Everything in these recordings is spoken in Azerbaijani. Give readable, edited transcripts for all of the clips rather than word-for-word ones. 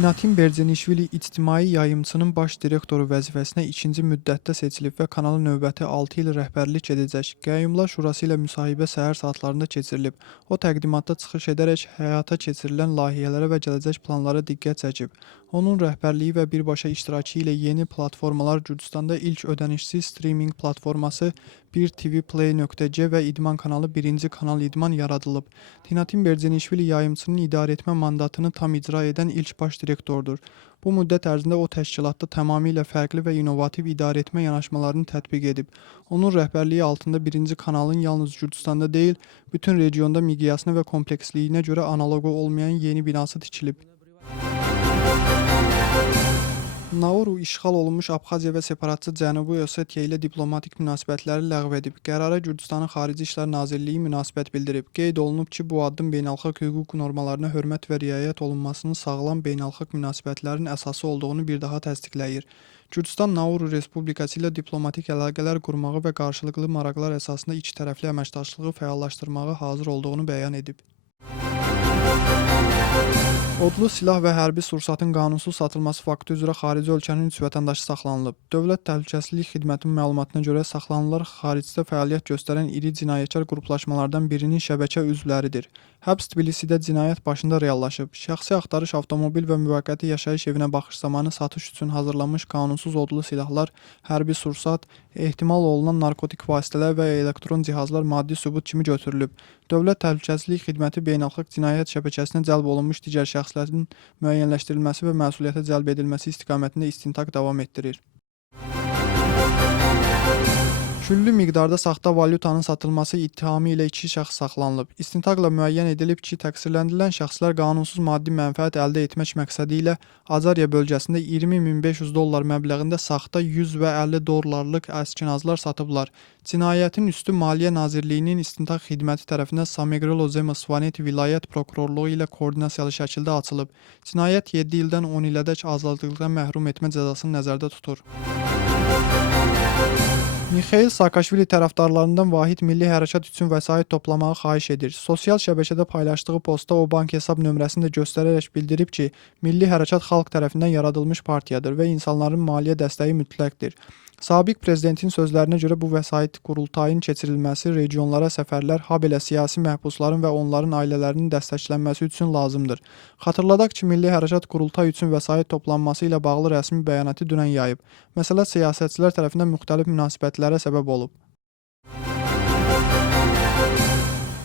Tinatin Berzenişvili ictimai yayımçının baş direktoru vəzifəsinə ikinci müddətdə seçilib və kanala növbəti 6 il rəhbərlik edəcək. Qəyyumlar Şurası ilə müsahibə səhər saatlarında keçirilib. O təqdimatda çıxış edərək həyata keçirilən layihələrə və gələcək planlara diqqət çəkib. Onun rəhbərliyi və birbaşa iştirakı ilə yeni platformalar Gürcüstanda ilk ödənişsiz streaming platforması 1tvplay.c və idman kanalı 1-ci Kanal İdman yaradılıb. Tinatin Berzenişvili yayımçının idarəetmə mandatını tam icra edən ilk baş direktordur. Bu müddət ərzində o təşkilatda tamamilə fərqli və innovativ idarəetmə yanaşmalarını tətbiq edib. Onun rəhbərliyi altında 1-ci kanalın yalnız Gürcüstanda deyil, bütün regionda miqyasına və kompleksliyinə görə analoqu olmayan yeni binası tikilib. Nauru işğal olunmuş Abxaziya və separatçı Cənubi Osetiya ilə diplomatik münasibətləri ləğv edib. Qərara Gürcüstanın Xarici İşlər Nazirliyi münasibət bildirib. Qeyd olunub ki, bu addım beynəlxalq hüquq normalarına hörmət və riayət olunmasının sağlam beynəlxalq münasibətlərin əsası olduğunu bir daha təsdiqləyir. Gürcüstan Nauru Respublikası ilə diplomatik əlaqələr qurmağı və qarşılıqlı maraqlar əsasında ikitərəfli əməkdaşlığı fəallaşdırmağa hazır olduğunu bəyan edib. Odlu silah və hərbi sursatın qanunsuz satılması faktı üzrə xarici ölkənin 3 vətəndaşı saxlanılıb. Dövlət Təhlükəsizlik Xidmətinin məlumatına görə saxlanılanlar xaricdə fəaliyyət göstərən iri cinayətkar qruplaşmalardan birinin şəbəkə üzvləridir. Həbs Tbilisidə cinayət başında reallaşıb. Şəxsi axtarış avtomobil və müvəqqəti yaşayış evinə baxış zamanı satış üçün hazırlanmış qanunsuz odlu silahlar, hərbi sursat, ehtimal olunan narkotik vasitələr və elektron cihazlar maddi sübut kimi götürülüb. Dövlət Təhlükəsizlik Xidməti beynəlxalq cinayət şəbəkəsinə cəlb olunmuş digər şəxslərin müəyyənləşdirilməsi və məsuliyyətə cəlb edilməsi istiqamətində istintaq davam etdirir. Küllü miqdarda saxta valyutanın satılması ittihamı ilə 2 şəxs saxlanılıb. İstintaqla müəyyən edilib ki, təqsirləndirilən şəxslər qanunsuz maddi mənfəət əldə etmək məqsədi ilə Azariya bölgəsində 20.500 dollar məbləğində saxta 100 və 50 dollarlıq əskinazlar satıblar. Cinayətin üstü Maliyyə Nazirliyinin İstintaq Xidməti tərəfindən Samegrelo Zemasvaneti vilayət prokurorluğu ilə koordinasiyalı şəkildə açılıb. Cinayət 7 ildən 10 ilədək azadlıqdan məhrum etmə cəzasını nəzərdə tutur. Mixail Saakashvili tərəfdarlarından Vahid Milli Hərəkat üçün vəsait toplamağı xahiş edir. Sosial şəbəkədə paylaşdığı postda o bank hesab nömrəsini də göstərərək bildirib ki, Milli Hərəkat xalq tərəfindən yaradılmış partiyadır və insanların maliyyə dəstəyi mütləqdir. Sabiq prezidentin sözlərinə görə bu vəsait qurultayın keçirilməsi, regionlara səfərlər, habelə siyasi məhbusların və onların ailələrinin dəstəklənməsi üçün lazımdır. Xatırladaq ki, Milli Hərəkat qurultay üçün vəsait toplanması ilə bağlı rəsmi bəyanatı dünən yayıb. Məsələ siyasətçilər tərəfindən müxtəlif münasibətlərə səbəb olub.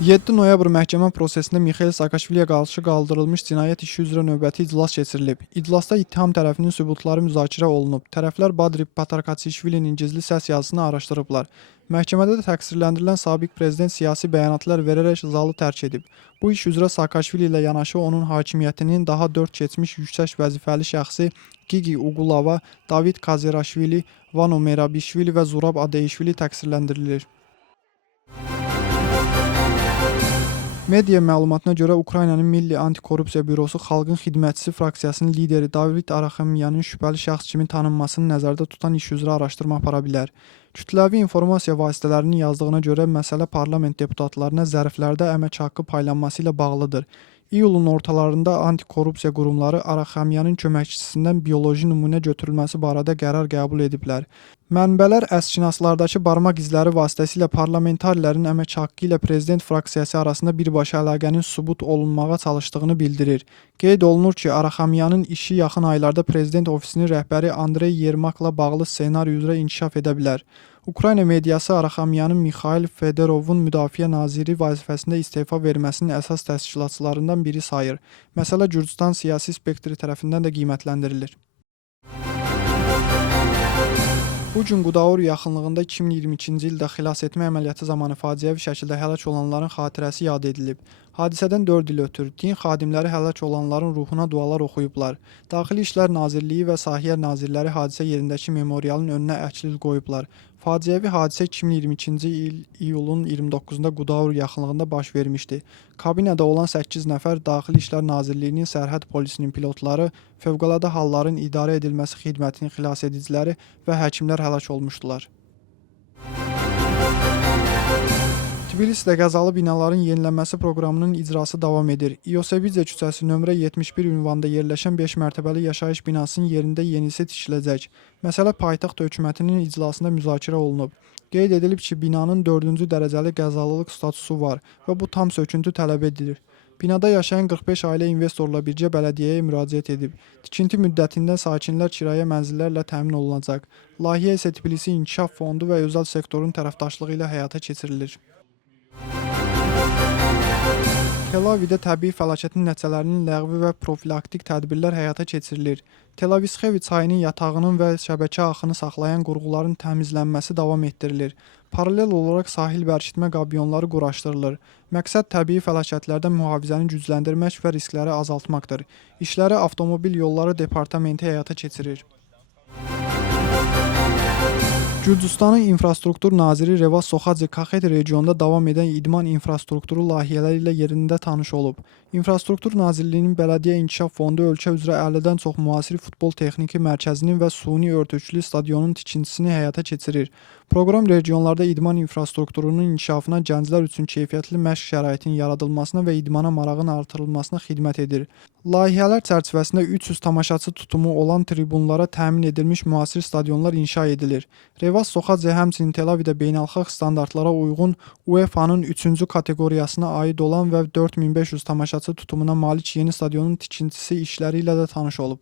7 noyabr məhkəmə prosesində Mixail Saakashviliyə qarşı qaldırılmış cinayət işi üzrə növbəti iclas keçirilib. İclasda ittiham tərəfinin sübutları müzakirə olunub. Tərəflər Badri Patarkatsishvilinin gizli səs yazısını araşdırıblar. Məhkəmədə də təqsirləndirilən sabiq prezident siyasi bəyanatlar verərək zalı tərk edib. Bu iş üzrə Saakashvili ilə yanaşı onun hakimiyyətinin daha 4 keçmiş yüksək vəzifəli şəxsi Gigi Ugulava, David Kazeraşvili, Vano Merabishvili və Zurab Adeyishvili təqsirləndirilir. Media məlumatına görə Ukraynanın Milli Antikorrupsiya Bürosu Xalqın Xidmətçisi fraksiyasının lideri David Araxamyanın şübhəli şəxs kimi tanınmasını nəzərdə tutan iş üzrə araşdırma apara bilər. Kütləvi informasiya vasitələrinin yazdığına görə məsələ parlament deputatlarına zərflərdə əmək haqqı paylanması ilə bağlıdır. İyulun ortalarında antikorrupsiya qurumları Araxamyanın köməkçisindən bioloji nümunə götürülməsi barədə qərar qəbul ediblər. Mənbələr əskinaslardakı barmaq izləri vasitəsilə parlamentarilərin əmək haqqı ilə prezident fraksiyası arasında birbaşa əlaqənin sübut olunmağa çalışdığını bildirir. Qeyd olunur ki, Araxamyanın işi yaxın aylarda prezident ofisinin rəhbəri Andrey Yermakla bağlı ssenari üzrə inkişaf edə bilər. Ukrayna mediası Araxamyanın Mixail Fedorovun müdafiə naziri vəzifəsində istefa verməsinin əsas təşkilatçılarından biri sayır. Məsələ Gürcüstan siyasi spektri tərəfindən də qiymətləndirilir. Bu gün Qudaur yaxınlığında 2022-ci ildə xilas etmə əməliyyatı zamanı faciəvi şəkildə həlak olanların xatirəsi yad edilib. Hadisədən 4 il ötür, din xadimləri həlak olanların ruhuna dualar oxuyublar. Daxili İşlər Nazirliyi və Sahiyyə Nazirləri hadisə yerindəki memorialın önünə əklil qoyublar. Faciəvi hadisə 2022-ci il iyulun 29-da Qudaur yaxınlığında baş vermişdi. Kabinədə olan 8 nəfər Daxili İşlər Nazirliyinin sərhəd polisinin pilotları, Fövqəladə Halların İdarə Edilməsi Xidmətinin xilasediciləri və həkimlər həlak olmuşdular. Tbilisidə qəzalı binaların yenilənməsi proqramının icrası davam edir. İosebidze küçəsi nömrə 71 ünvanında yerləşən 5 mərtəbəli yaşayış binasının yerində yenisi tikiləcək. Məsələ paytaxt hökumətinin iclasında müzakirə olunub. Qeyd edilib ki, binanın 4-cü dərəcəli qəzalılıq statusu var və bu tam söküntü tələb edilir. Binada yaşayan 45 ailə investorla birgə bələdiyyəyə müraciət edib. Tikinti müddətində sakinlər kirayə mənzillərlə təmin olunacaq. Layihə isə Tbilisi İnkişaf Fondu və özəl sektorun tərəfdaşlığı ilə həyata keçirilir. Tel-Avivdə təbii fəlakətin nəticələrinin ləğvi və profilaktik tədbirlər həyata keçirilir. Tel-Avivsxevi çayının yatağının və şəbəkə axını saxlayan qurğuların təmizlənməsi davam etdirilir. Paralel olaraq sahil bərkitmə qabyonları quraşdırılır. Məqsəd təbii fəlakətlərdən mühafizəni gücləndirmək və riskləri azaltmaqdır. İşləri Avtomobil Yolları Departamenti həyata keçirir. Gürcüstanın infrastruktur naziri Revaz Soxadze Kaxet regionunda davam edən idman infrastrukturu layihələri ilə yerində tanış olub. İnfrastruktur Nazirliyinin Bələdiyyə İnkişaf Fondu ölkə üzrə 50-dən çox müasir futbol texniki mərkəzinin və suni örtüklü stadionun tikintisini həyata keçirir. Proqram regionlarda idman infrastrukturunun inkişafına, gənclər üçün keyfiyyətli məşq şəraitinin yaradılmasına və idmana marağın artırılmasına xidmət edir. Layihələr çərçivəsində 300 tamaşaçı tutumu olan tribunlara təmin edilmiş müasir stadionlar inşa edilir. Revaz Soxadze həmçinin Tel-Avivdə beynəlxalq standartlara uyğun UEFA-nın 3-cü kateqoriyasına aid olan və 4500 tamaşaçı tutumuna malik yeni stadionun tikintisi işləri ilə də tanış olub.